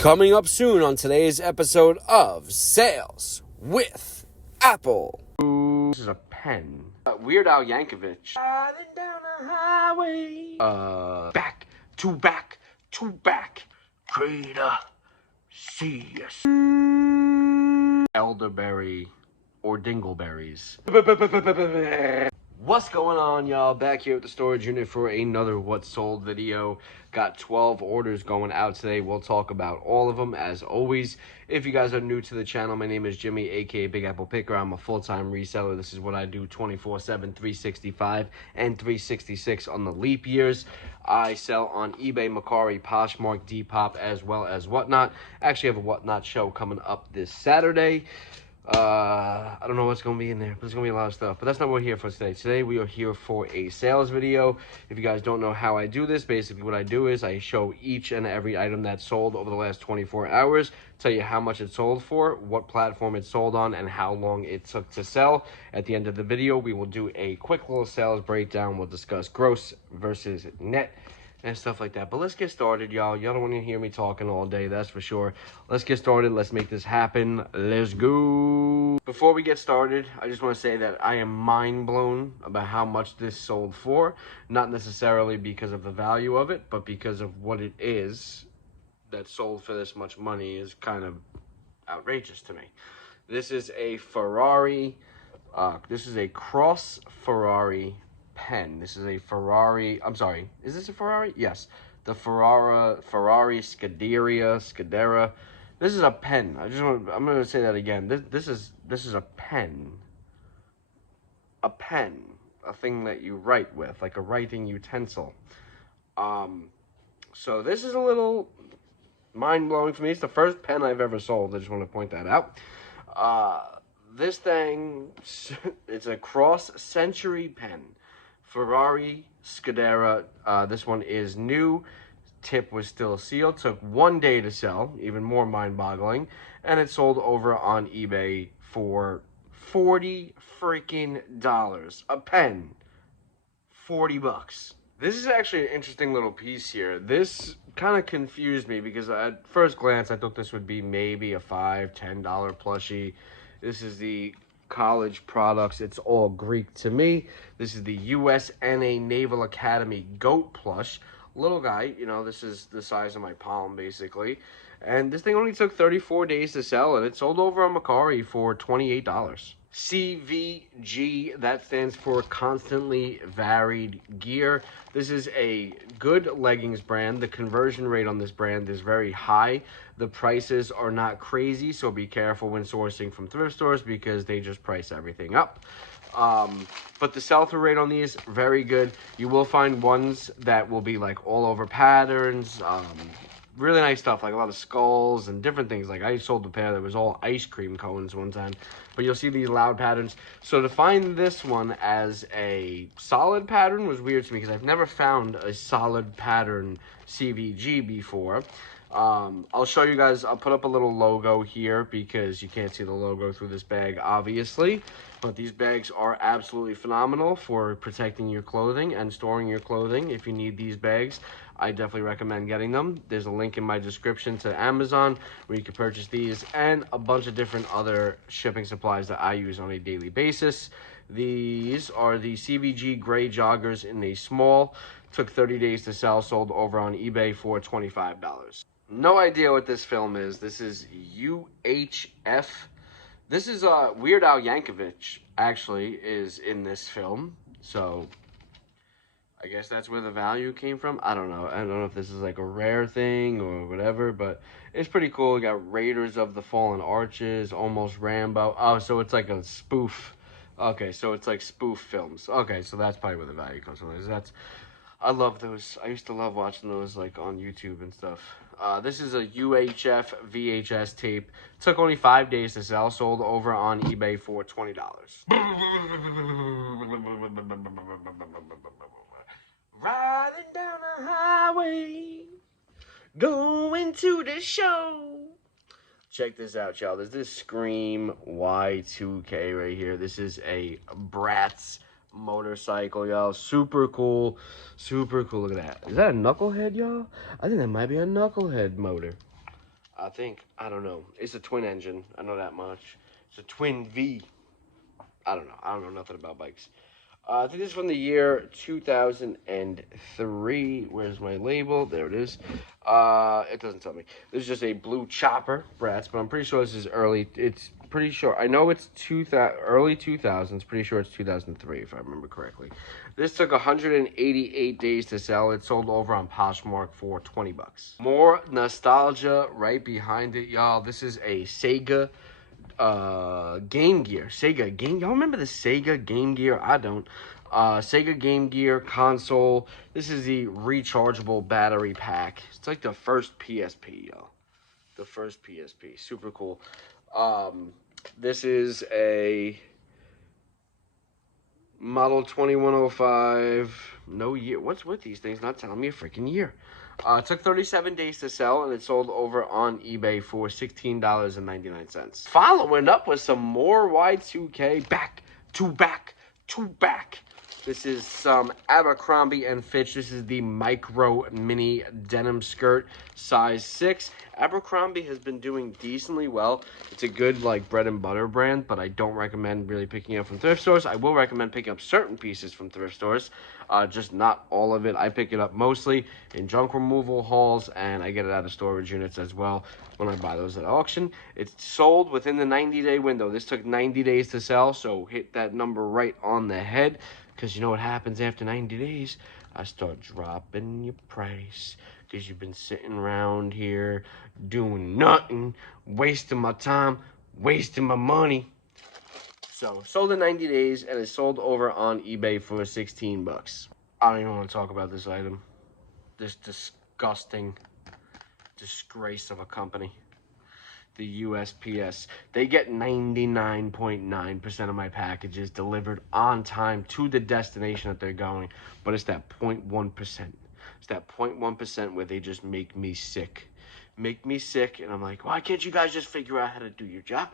Coming up soon on today's episode of Sales with Apple. This is a pen. Weird Al Yankovic. Riding down the highway. Back to back to back. Trader, see us. Elderberry or dingleberries. What's going on, y'all? Back here at the storage unit for another What Sold video. Got 12 orders going out today. We'll talk about all of them as always. If you guys are new to the channel, my name is Jimmy, aka Big Apple Picker. I'm a full-time reseller. This is what I do 24/7, 365, and 366 on the leap years. I sell on eBay, Mercari, Poshmark, Depop, as well as Whatnot. I actually have a Whatnot show coming up this Saturday. I don't know what's going to be in there, but there's going to be a lot of stuff. But that's not what we're here for today. Today, we are here for a sales video. If you guys don't know how I do this, basically what I do is I show each and every item that's sold over the last 24 hours, tell you how much it sold for, what platform it sold on, and how long it took to sell. At the end of the video, we will do a quick little sales breakdown. We'll discuss gross versus net and stuff like that. But let's get started, y'all. Y'all don't want to hear me talking all day, that's for sure. Let's get started. Let's make this happen. Let's go. Before we get started, I just want to say that I am mind blown about how much this sold for. Not necessarily because of the value of it, but because of what it is that sold for this much money is kind of outrageous to me. This is a Ferrari. This is a cross Ferrari pen. This is a Ferrari. I'm sorry. Is this a Ferrari? Yes. The Ferrari Scudera. This is a pen. I'm going to say that again. This is a pen. A pen. A thing that you write with, like a writing utensil. So this is a little mind-blowing for me. It's the first pen I've ever sold. I just want to point that out. This thing, it's a cross-century pen. Ferrari Scudera. This one is new. Tip was still sealed. Took 1 day to sell. Even more mind-boggling. And it sold over on eBay for $40 freaking dollars. A pen. $40. This is actually an interesting little piece here. This kind of confused me because at first glance I thought this would be maybe a $5, $10 plushie. This is the college products. It's all Greek to me. This is the USNA Naval Academy goat plush. Little guy, you know, this is the size of my palm basically. And this thing only took 34 days to sell, and it sold over on Mercari for $28. CVG, that stands for Constantly Varied Gear. This is a good leggings brand. The conversion rate on this brand is very high. The prices are not crazy, so be careful when sourcing from thrift stores because they just price everything up. But the sell-through rate on these, very good. You will find ones that will be like all over patterns, really nice stuff, like a lot of skulls and different things. Like I sold a pair that was all ice cream cones one time, but you'll see these loud patterns. So to find this one as a solid pattern was weird to me because I've never found a solid pattern CVG before. I'll show you guys. I'll put up a little logo here because you can't see the logo through this bag, obviously. But these bags are absolutely phenomenal for protecting your clothing and storing your clothing. If you need these bags, I definitely recommend getting them. There's a link in my description to Amazon where you can purchase these and a bunch of different other shipping supplies that I use on a daily basis. These are the CVG gray joggers in a small. Took 30 days to sell, sold over on eBay for $25. No idea what this film is. This is UHF. This is Weird Al Yankovic, actually, is in this film. So I guess that's where the value came from. I don't know. I don't know if this is like a rare thing or whatever, but it's pretty cool. We got Raiders of the Fallen Arches, Almost Rambo. Oh, so it's like a spoof. Okay, so it's like spoof films. Okay, so that's probably where the value comes from. I love those. I used to love watching those like on YouTube and stuff. This is a UHF VHS tape. Took only 5 days to sell. Sold over on eBay for $20. Riding down the highway, going to the show. Check this out, y'all. There's this Scream Y2K right here. This is a Bratz motorcycle, y'all. Super cool. Super cool. Look at that. Is that a knucklehead, y'all? I think that might be a knucklehead motor. I don't know. It's a twin engine. I know that much. It's a twin V. I don't know. I don't know nothing about bikes. I think this is from the year 2003. Where's my label? There it is. It doesn't tell me. This is just a blue chopper, Bratz, but I'm pretty sure this is early. It's pretty sure. I know it's early 2000s. Pretty sure it's 2003, if I remember correctly. This took 188 days to sell. It sold over on Poshmark for 20 bucks. More nostalgia right behind it, y'all. This is a Sega Game Gear. Sega Game. Y'all remember the Sega Game Gear? I don't. Sega Game Gear console. This is the rechargeable battery pack. It's like the first PSP, y'all. The first PSP. Super cool. This is a model 2105. No year. What's with these things? Not telling me a freaking year. It took 37 days to sell, and it sold over on eBay for $16.99. Following up with some more Y2K, back to back to back. This is some Abercrombie & Fitch. This is the micro mini denim skirt, size 6. Abercrombie has been doing decently well. It's a good, like, bread and butter brand, but I don't recommend really picking it up from thrift stores. I will recommend picking up certain pieces from thrift stores, just not all of it. I pick it up mostly in junk removal hauls, and I get it out of storage units as well when I buy those at auction. It's sold within the 90-day window. This took 90 days to sell, so hit that number right on the head. Because you know what happens after 90 days? I start dropping your price. Because you've been sitting around here doing nothing, wasting my time, wasting my money. So, sold in 90 days, and it sold over on eBay for 16 bucks. I don't even want to talk about this item. This disgusting disgrace of a company. The USPS. They get 99.9% of my packages delivered on time to the destination that they're going, but it's that 0.1%. It's that 0.1% where they just make me sick. Make me sick, and I'm like, why can't you guys just figure out how to do your job?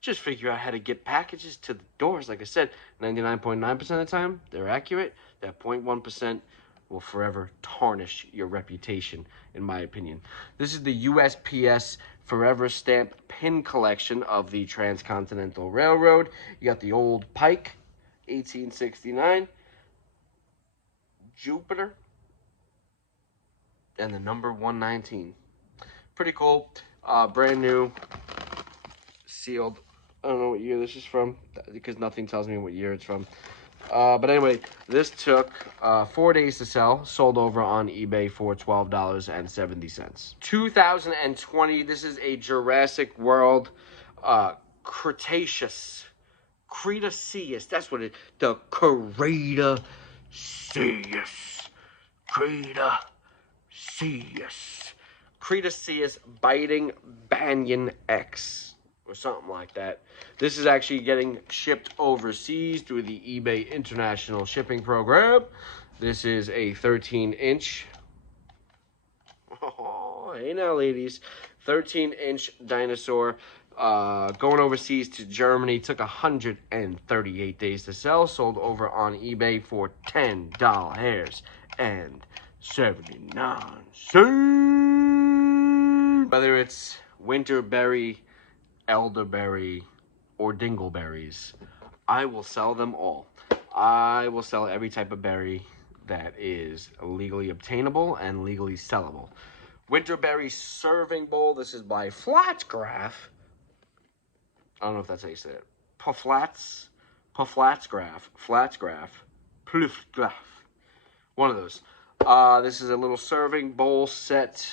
Just figure out how to get packages to the doors. Like I said, 99.9% of the time, they're accurate. That 0.1% will forever tarnish your reputation, in my opinion. This is the USPS Forever Stamp Pin Collection of the Transcontinental Railroad. You got the old Pike, 1869, Jupiter, and the number 119. Pretty cool. Brand new, sealed. I don't know what year this is from, because nothing tells me what year it's from. But anyway, this took 4 days to sell, sold over on eBay for $12.70. 2020, this is a Jurassic World Cretaceous, that's what it, the Cretaceous, Cretaceous Biting Banyan X, or something like that. This is actually getting shipped overseas through the eBay International Shipping Program. This is a 13-inch. Oh, hey now, ladies. 13-inch dinosaur. Going overseas to Germany. Took 138 days to sell. Sold over on eBay for $10.79. Whether it's winterberry, elderberry, or dingleberries, I will sell them all. I will sell every type of berry that is legally obtainable and legally sellable. Winterberry serving bowl. This is by Flatsgraph. I don't know if that's how you say it. Flatsgraph. One of those. This is a little serving bowl set.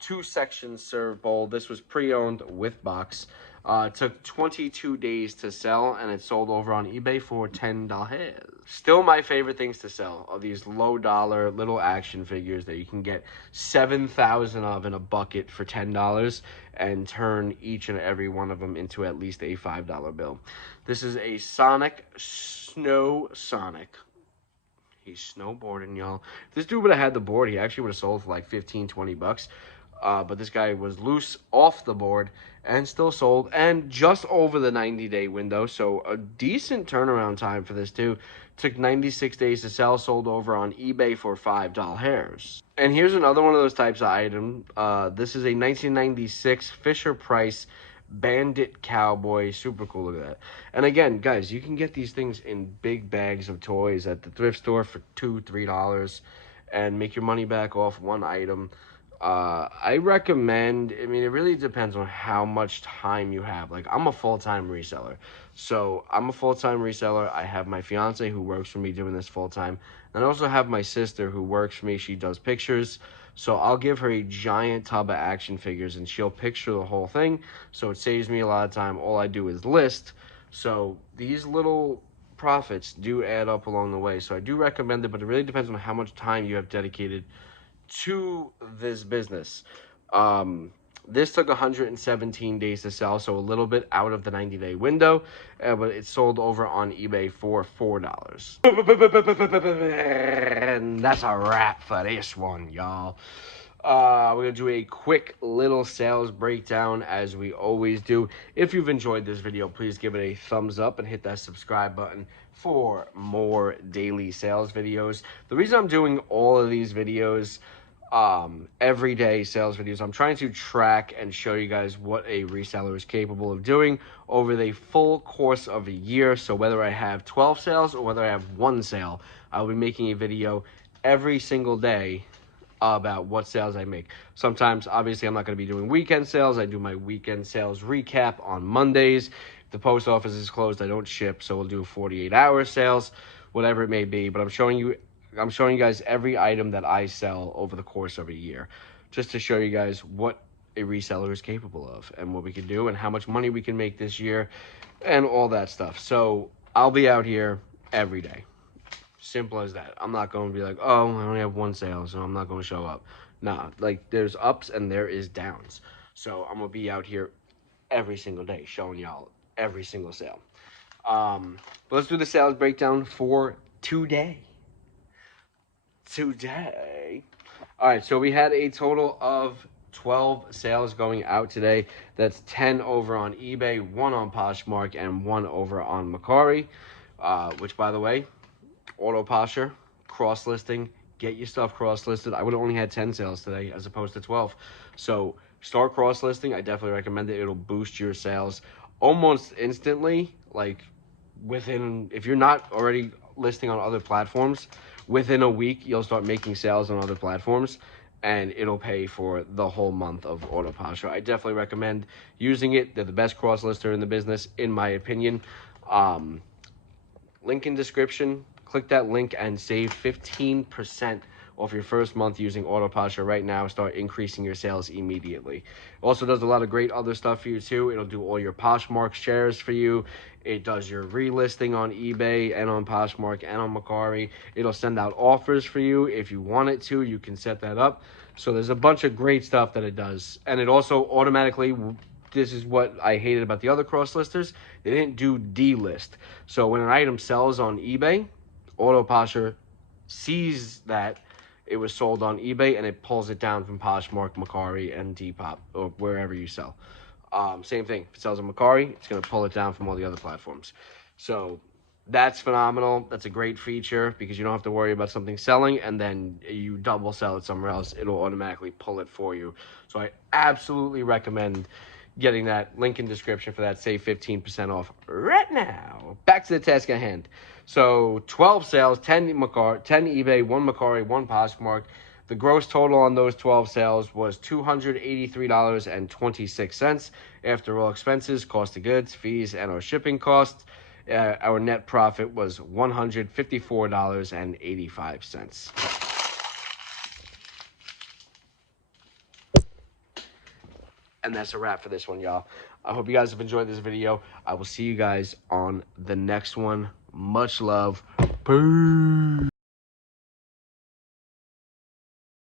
2-section serve bowl. This was pre-owned with box. It took 22 days to sell, and it sold over on eBay for $10. Still my favorite things to sell are these low-dollar little action figures that you can get 7,000 of in a bucket for $10 and turn each and every one of them into at least a $5 bill. This is a Sonic Snow Sonic. He's snowboarding, y'all. If this dude would have had the board, he actually would have sold for like 15, 20 bucks. But this guy was loose off the board and still sold, and just over the 90-day window. So a decent turnaround time for this too. Took 96 days to sell, sold over on eBay for $5. And here's another one of those types of item. This is a 1996 Fisher Price Bandit Cowboy. Super cool, look at that. And again, guys, you can get these things in big bags of toys at the thrift store for $2-3 and make your money back off one item. I recommend, I mean, it really depends on how much time you have. Like, I'm a full-time reseller. So, I'm a full-time reseller. I have my fiance who works for me doing this full-time. And I also have my sister who works for me. She does pictures. So, I'll give her a giant tub of action figures and she'll picture the whole thing. So, it saves me a lot of time. All I do is list. So, these little profits do add up along the way. So, I do recommend it, but it really depends on how much time you have dedicated to this business. This took 117 days to sell, so a little bit out of the 90-day window, but it sold over on eBay for $4. And that's a wrap for this one, y'all. We're going to do a quick little sales breakdown as we always do. If you've enjoyed this video, please give it a thumbs up and hit that subscribe button for more daily sales videos. The reason I'm doing all of these videos, everyday sales videos, I'm trying to track and show you guys what a reseller is capable of doing over the full course of a year. So whether I have 12 sales or whether I have one sale, I'll be making a video every single day about what sales I make. Sometimes, obviously, I'm not going to be doing weekend sales. I do my weekend sales recap on Mondays. If the post office is closed, I don't ship, so we'll do 48-hour sales, whatever it may be. But I'm showing you guys every item that I sell over the course of a year, just to show you guys what a reseller is capable of and what we can do and how much money we can make this year and all that stuff. So I'll be out here every day. Simple as that. I'm not going to be like, oh, I only have one sale, so I'm not going to show up. Nah, like, there's ups and there is downs. So I'm going to be out here every single day showing y'all every single sale. But let's do the sales breakdown for today. All right, so we had a total of 12 sales going out today. That's 10 over on eBay, 1 on Poshmark, and 1 over on Mercari, which, by the way, auto posture, cross listing, get your stuff cross listed. I would have only had 10 sales today as opposed to 12. So start cross listing. I definitely recommend it. It'll boost your sales almost instantly. Like within, if you're not already listing on other platforms, within a week you'll start making sales on other platforms and it'll pay for the whole month of auto posture. I definitely recommend using it. They're the best cross lister in the business, in my opinion. Link in description. Click that link and save 15% off your first month using auto posture right now. Start increasing your sales immediately. Also does a lot of great other stuff for you too. It'll do all your Poshmark shares for you. It does your relisting on eBay and on Poshmark and on Mercari. It'll send out offers for you. If you want it to, you can set that up. So there's a bunch of great stuff that it does. And it also automatically, this is what I hated about the other cross listers, they didn't do delist. So when an item sells on eBay, auto posture sees that it was sold on eBay and it pulls it down from Poshmark, Mercari, and Depop, or wherever you sell. Same thing. If it sells on Mercari, it's going to pull it down from all the other platforms. So that's phenomenal. That's a great feature because you don't have to worry about something selling and then you double sell it somewhere else. It'll automatically pull it for you. So I absolutely recommend getting that. Link in description for that. Save 15% off right now. Back to the task at hand. So 12 sales, 10 eBay, 1 Mercari, 1 Poshmark. The gross total on those 12 sales was $283.26 after all expenses, cost of goods, fees, and our shipping costs. Our net profit was $154.85. And that's a wrap for this one, y'all. I hope you guys have enjoyed this video. I will see you guys on the next one. Much love. Peace.